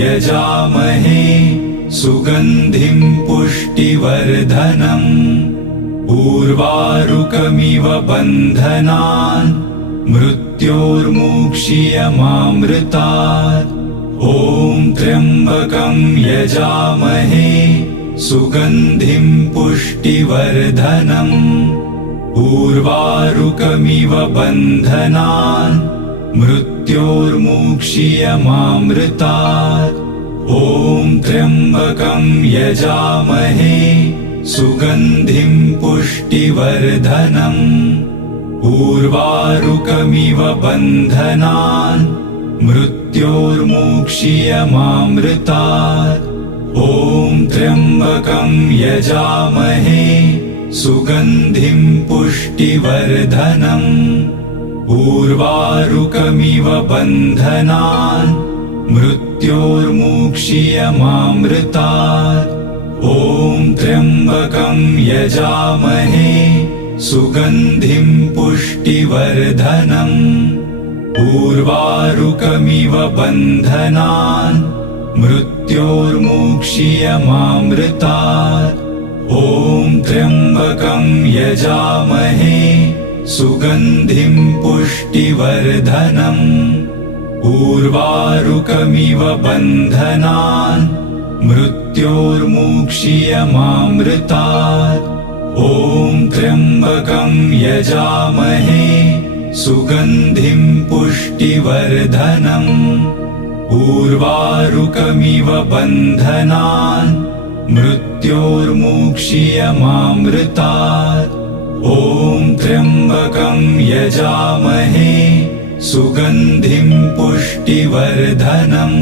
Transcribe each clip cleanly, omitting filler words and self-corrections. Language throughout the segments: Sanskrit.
यजामहे सुगन्धिं पुष्टिवर्धनम् उर्वारुकमिव बन्धनान् मृत्योर्मुक्षीयमामृतात् ॐ त्र्यम्बकं यजामहे सुगन्धिं पुष्टिवर्धनम् उर्वारुकमिव बन्धनान् मृत्योर्मुक्षीयमामृतात् ॐ त्र्यम्बकं यजामहे सुगन्धिं पुष्टिवर्धनम् उर्वारुकमिव बन्धनान् मृत्योर्मुक्षीयमामृतात् ॐ त्र्यम्बकं यजामहे सुगन्धिं पुष्टिवर्धनम् उर्वारुकमिव बन्धनान् मृत्योर्मुक्षीयमामृतात् ॐ त्र्यम्बकं यजामहे सुगन्धिं पुष्टिवर्धनम् उर्वारुकमिव बन्धनान् मृत्योर्मुक्षीयमामृतात् ॐ त्र्यम्बकं यजामहे सुगन्धिं पुष्टिवर्धनम् उर्वारुकमिव बन्धनान् मृत्योर्मुक्षीयमामृतात् ॐ त्र्यम्बकं यजामहे सुगन्धिं पुष्टिवर्धनम् उर्वारुकमिव बन्धनान् मृत्योर्मुक्षीयमामृतात् ॐ त्र्यम्बकं यजामहे सुगन्धिं पुष्टिवर्धनम्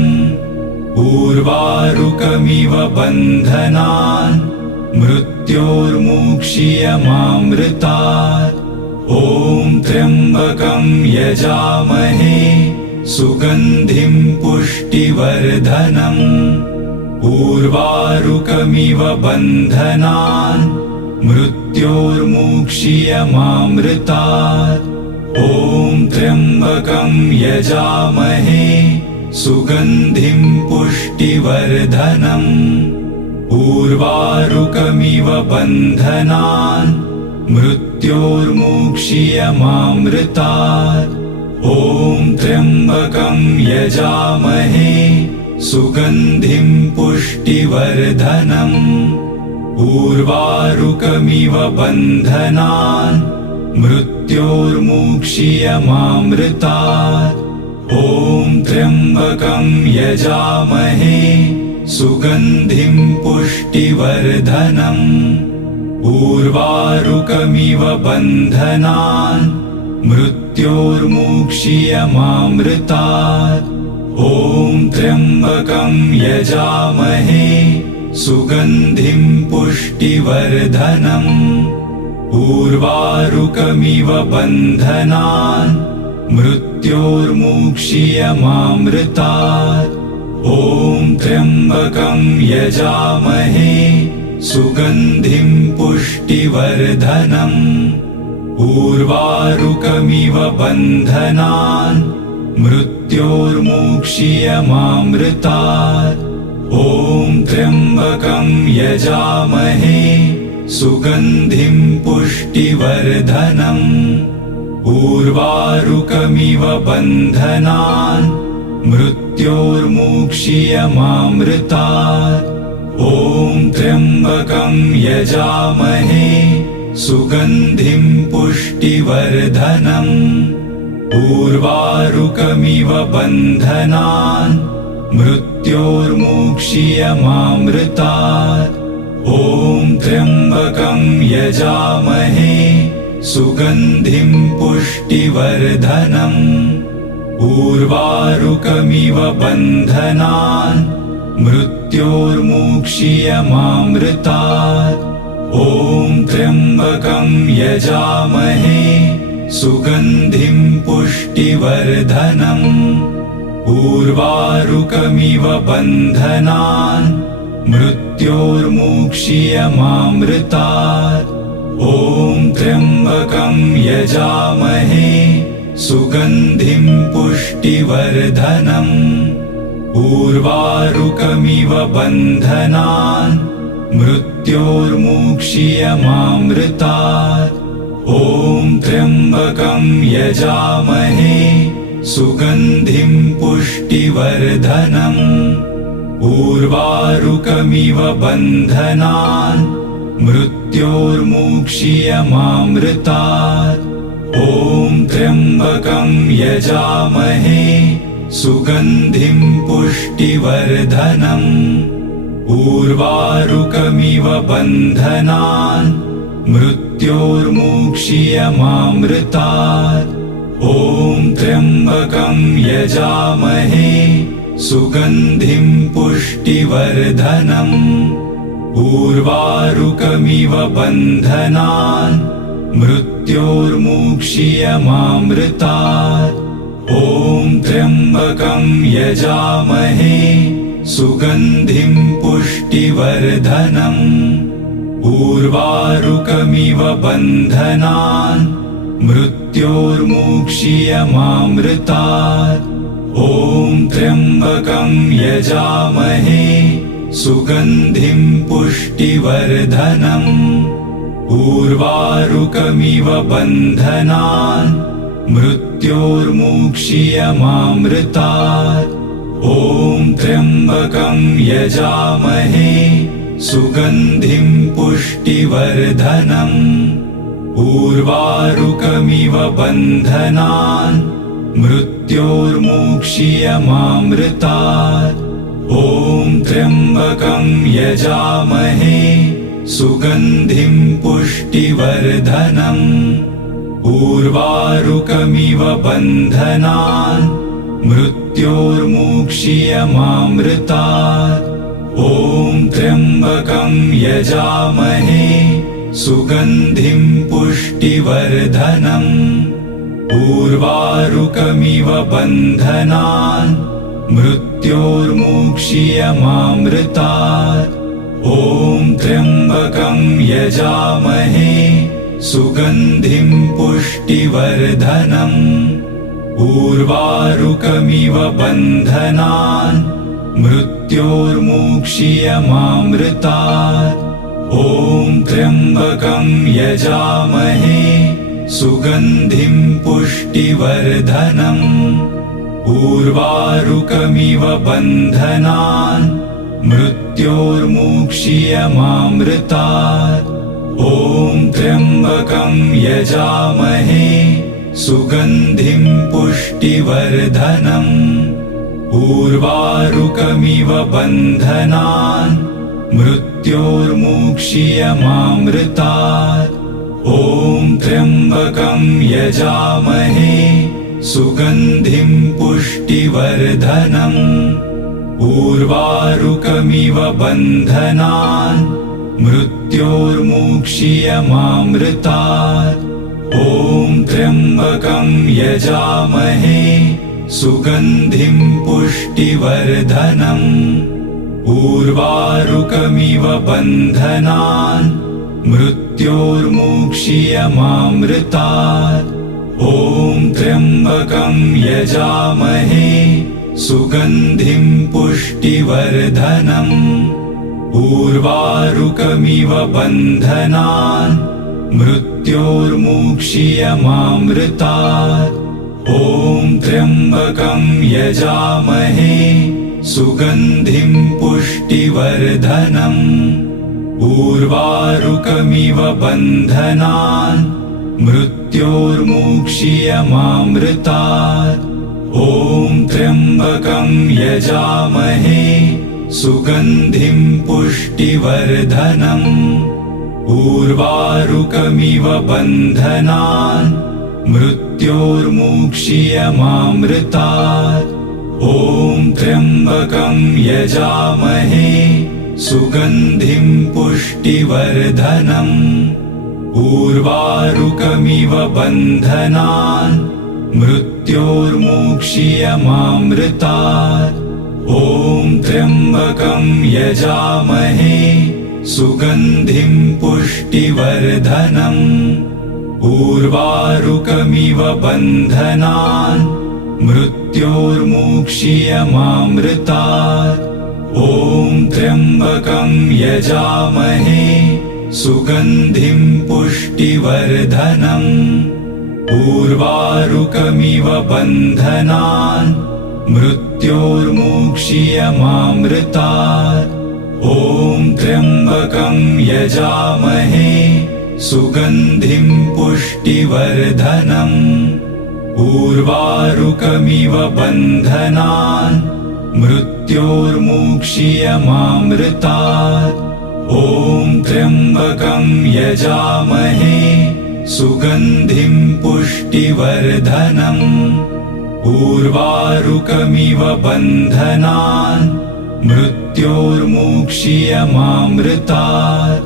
उर्वारुकमिव बन्धनान् मृत्योर्मुक्षीयमामृतात् ॐ त्र्यम्बकं यजामहे सुगन्धिं पुष्टिवर्धनम् उर्वारुकमिव बन्धनान् मृत्योर्मुक्षीयमामृतात् ॐ त्र्यम्बकं यजामहे सुगन्धिं पुष्टिवर्धनम् उर्वारुकमिव बन्धनान् मृत्योर्मुक्षीयमामृतात् ॐ त्र्यम्बकं यजामहे सुगन्धिं पुष्टिवर्धनम् उर्वारुकमिव बन्धनान् मृत्योर्मुक्षीयमामृतात् ॐ त्र्यम्बकं यजामहे सुगन्धिं पुष्टिवर्धनम् उर्वारुकमिव बन्धनान् मृत्योर्मुक्षीयमामृतात् ॐ त्र्यम्बकं यजामहे सुगन्धिं पुष्टिवर्धनम् उर्वारुकमिव बन्धनान् मृत्योर्मुक्षीयमामृतात् ॐ त्र्यम्बकं यजामहे सुगन्धिं पुष्टिवर्धनम् उर्वारुकमिव बन्धनान् मृत्योर्मुक्षीयमामृतात् ॐ त्र्यम्बकं यजामहे सुगन्धिं पुष्टिवर्धनम् उर्वारुकमिव बन्धनान् मृत्योर्मुक्षीयमामृतात् ॐ त्र्यम्बकं यजामहे सुगन्धिं पुष्टिवर्धनम् उर्वारुकमिव बन्धनान् मृत्योर्मुक्षीयमामृतात् ॐ त्र्यम्बकं यजामहे सुगन्धिं पुष्टिवर्धनम् उर्वारुकमिव बन्धनान् मृत्योर्मुक्षीयमामृतात् ॐ त्र्यम्बकं यजामहे सुगन्धिं पुष्टिवर्धनम् उर्वारुकमिव बन्धनान् मृत्योर्मुक्षीयमामृतात् ॐ त्र्यम्बकं यजामहे सुगन्धिं पुष्टिवर्धनम् उर्वारुकमिव बन्धनान् मृत्योर्मुक्षीयमामृतात्। ॐ त्र्यम्बकं यजामहे सुगन्धिं पुष्टिवर्धनम्। उर्वारुकमिव बन्धनान् मृत्योर्मुक्षीयमामृतात्। ॐ त्र्यम्बकं यजामहे सुगन्धिं पुष्टिवर्धनम्। उर्वारुकमिव बन्धनान् मृत्योर्मुक्षीयमामृतात्। ॐ त्र्यम्बकं यजामहे सुगन्धिं पुष्टिवर्धनम्। उर्वारुकमिव बन्धनान् मृत्योर्मुक्षीयमामृतात्। ॐ त्र्यम्बकं यजामहे सुगन्धिं पुष्टिवर्धनम्। उर्वारुकमिव बन्धनान् मृत्योर्मुक्षीयमामृतात्। ॐ त्र्यम्बकं यजामहे सुगन्धिं पुष्टिवर्धनम्। उर्वारुकमिव बन्धनान् मृत्योर्मुक्षीयमामृतात्। ॐ त्र्यम्बकं यजामहे सुगन्धिं पुष्टिवर्धनम्। उर्वारुकमिव बन्धनान् मृत्योर्मुक्षीयमामृतात्। ॐ त्र्यम्बकं यजामहे सुगन्धिं पुष्टिवर्धनम्। उर्वारुकमिव बन्धनान् मृत्योर्मुक्षीयमामृतात्। ॐ त्र्यम्बकं यजामहे सुगन्धिं पुष्टिवर्धनम्। उर्वारुकमिव बन्धनान् मृत्योर्मुक्षीयमामृतात्। ॐ त्र्यम्बकं यजामहे सुगन्धिं पुष्टिवर्धनम्। उर्वारुकमिव बन्धनान् मृत्योर्मुक्षीयमामृतात्। ॐ त्र्यम्बकं यजामहे सुगन्धिं पुष्टिवर्धनम्। उर्वारुकमिव बन्धनान् मृत्योर्मुक्षीयमामृतात्। ॐ त्र्यम्बकं यजामहे सुगन्धिं पुष्टिवर्धनम्। उर्वारुकमिव बन्धनान् मृत्योर्मुक्षीयमामृतात्। ॐ त्र्यम्बकं यजामहे सुगन्धिं पुष्टिवर्धनम्। उर्वारुकमिव बन्धनान् मृत्योर्मुक्षीयमामृतात्। ॐ त्र्यम्बकं यजामहे सुगन्धिं पुष्टिवर्धनम्। उर्वारुकमिव बन्धनान् मृत्योर्मुक्षीयमामृतात्। ॐ त्र्यम्बकं यजामहे सुगन्धिं पुष्टिवर्धनम्। उर्वारुकमिव बन्धनान् मृत्योर्मुक्षीयमामृतात्। ॐ त्र्यम्बकं यजामहे सुगन्धिं पुष्टिवर्धनम्। उर्वारुकमिव बन्धनान् मृत्योर्मुक्षीयमामृतात्। ॐ त्र्यम्बकं यजामहे सुगन्धिं पुष्टिवर्धनम्। उर्वारुकमिव बन्धनान् मृत्योर्मुक्षीयमामृतात्। ॐ त्र्यम्बकं यजामहे सुगन्धिं पुष्टिवर्धनम्। उर्वारुकमिव बन्धनान् मृत्योर्मुक्षीयमामृतात्। ॐ त्र्यम्बकं यजामहे सुगन्धिं पुष्टिवर्धनम्। उर्वारुकमिव बन्धनान् मृत्योर्मुक्षीयमामृतात्। ॐ त्र्यम्बकं यजामहे सुगन्धिं पुष्टिवर्धनम्। उर्वारुकमिव बन्धनान् मृत्योर्मुक्षीयमामृतात्। ॐ त्र्यम्बकं यजामहे सुगन्धिं पुष्टिवर्धनम्। उर्वारुकमिव बन्धनान् मृत्योर्मुक्षीयमामृतात्। ॐ त्र्यम्बकं यजामहे सुगन्धिं पुष्टिवर्धनम्। उर्वारुकमिव बन्धनान् मृत्योर्मुक्षीयमामृतात्।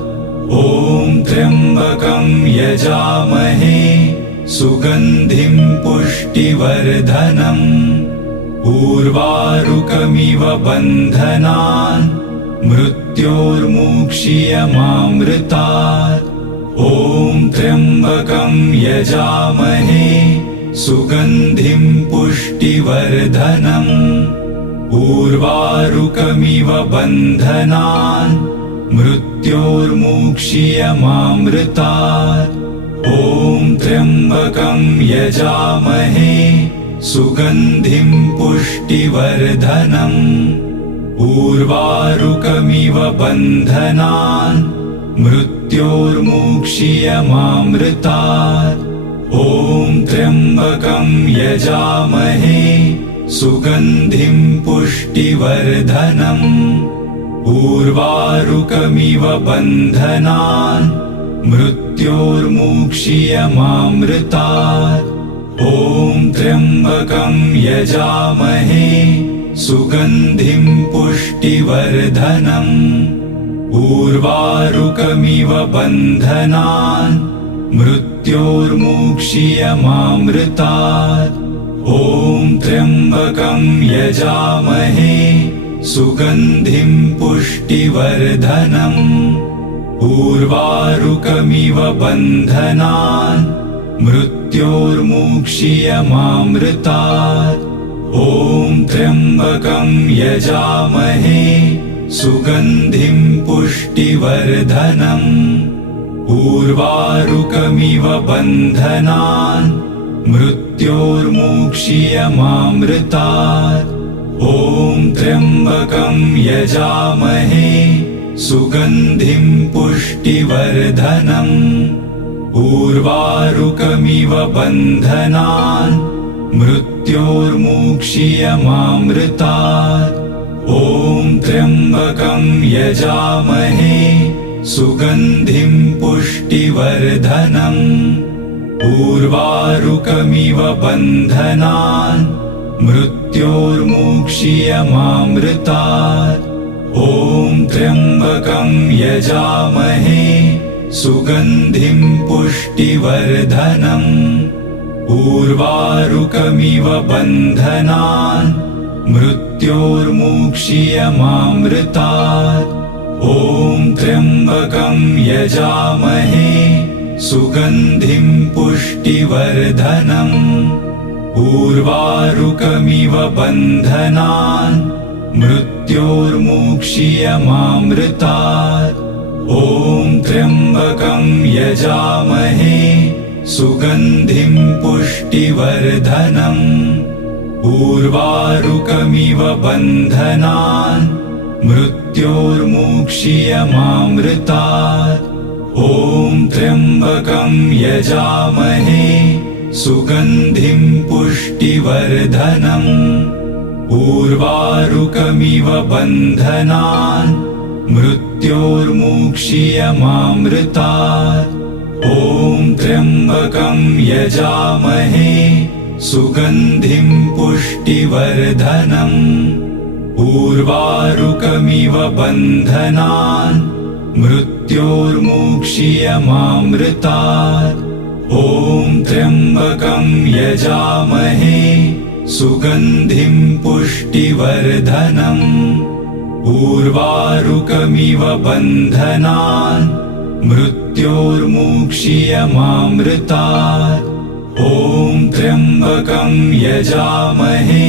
ॐ त्र्यम्बकं यजामहे सुगन्धिं पुष्टिवर्धनम्। उर्वारुकमिव बन्धनान् मृत्योर्मुक्षीयमामृतात्। ॐ त्र्यम्बकं यजामहे सुगन्धिं पुष्टिवर्धनम्। उर्वारुकमिव बन्धनान् मृत्योर्मुक्षीयमामृतात्। ॐ त्र्यम्बकं यजामहे सुगन्धिं पुष्टिवर्धनम्। उर्वारुकमिव बन्धनान् मृत्योर्मुक्षीयमामृतात्। ॐ त्र्यम्बकं यजामहे सुगन्धिं पुष्टिवर्धनम्। उर्वारुकमिव बन्धनान् मृत्योर्मुक्षीयमामृतात्। ॐ त्र्यम्बकं यजामहे सुगन्धिं पुष्टिवर्धनम्। उर्वारुकमिव बन्धनान् मृत्योर्मुक्षीयमामृतात्। ॐ त्र्यम्बकं यजामहे सुगन्धिं पुष्टिवर्धनम्। उर्वारुकमिव बन्धनान् मृत्योर्मुक्षीयमामृतात्। ॐ त्र्यम्बकं यजामहे सुगन्धिं पुष्टिवर्धनम्। उर्वारुकमिव बन्धनान् मृत्योर्मुक्षीयमामृतात्। ॐ त्र्यम्बकं यजामहे सुगन्धिं पुष्टिवर्धनम्। उर्वारुकमिव बन्धनान् मृत्योर्मुक्षीयमामृतात्। ॐ त्र्यम्बकं यजामहे सुगन्धिं पुष्टिवर्धनम्। उर्वारुकमिव बन्धनान् मृत्योर्मुक्षीयमामृतात्। ॐ त्र्यम्बकं यजामहे सुगन्धिं पुष्टिवर्धनम्। उर्वारुकमिव बन्धनान् मृत्योर्मुक्षीयमामृतात्। ॐ त्र्यम्बकं यजामहे सुगन्धिं पुष्टिवर्धनम्। उर्वारुकमिव बन्धनान् मृत्योर्मुक्षीयमामृतात्। ॐ त्र्यम्बकं यजामहे सुगन्धिं पुष्टिवर्धनम्। उर्वारुकमिव बन्धनान् मृत्योर्मुक्षीयमामृतात्। ॐ त्र्यम्बकं यजामहे सुगन्धिं पुष्टिवर्धनम्। उर्वारुकमिव बन्धनान् मृत्योर्मुक्षीयमामृतात्। ॐ त्र्यम्बकं यजामहे सुगन्धिं पुष्टिवर्धनम्। उर्वारुकमिव बन्धनान् मृत्योर्मुक्षीयमामृतात्। ॐ त्र्यम्बकं यजामहे सुगन्धिं पुष्टिवर्धनम्। उर्वारुकमिव बन्धनान् मृत्योर्मुक्षीयमामृतात्। ॐ त्र्यम्बकं यजामहे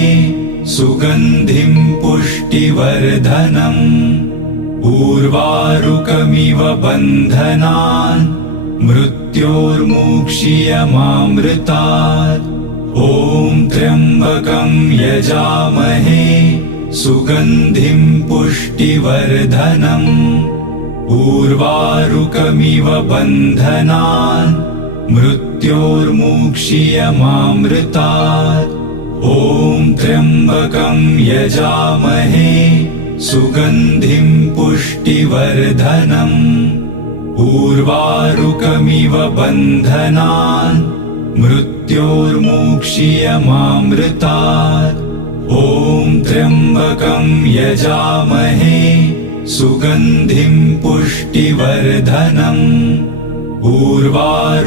सुगन्धिं पुष्टिवर्धनम् उर्वारुकमिव बन्धनान् मृत्योर्मुक्षीयमामृतात् ॐ त्र्यम्बकं यजामहे सुगन्धिं पुष्टिवर्धनम् उर्वारुकमिव बन्धनान् मृत्योर्मुक्षीयमामृतात् ॐ त्र्यम्बकं यजामहे सुगन्धिं पुष्टिवर्धनम् उर्वारुकमिव बन्धनान् मृत्योर्मुक्षीयमामृतात् ॐ त्र्यम्बकं यजामहे सुगन्धिं पुष्टिवर्धनम् उर्वारुकमिव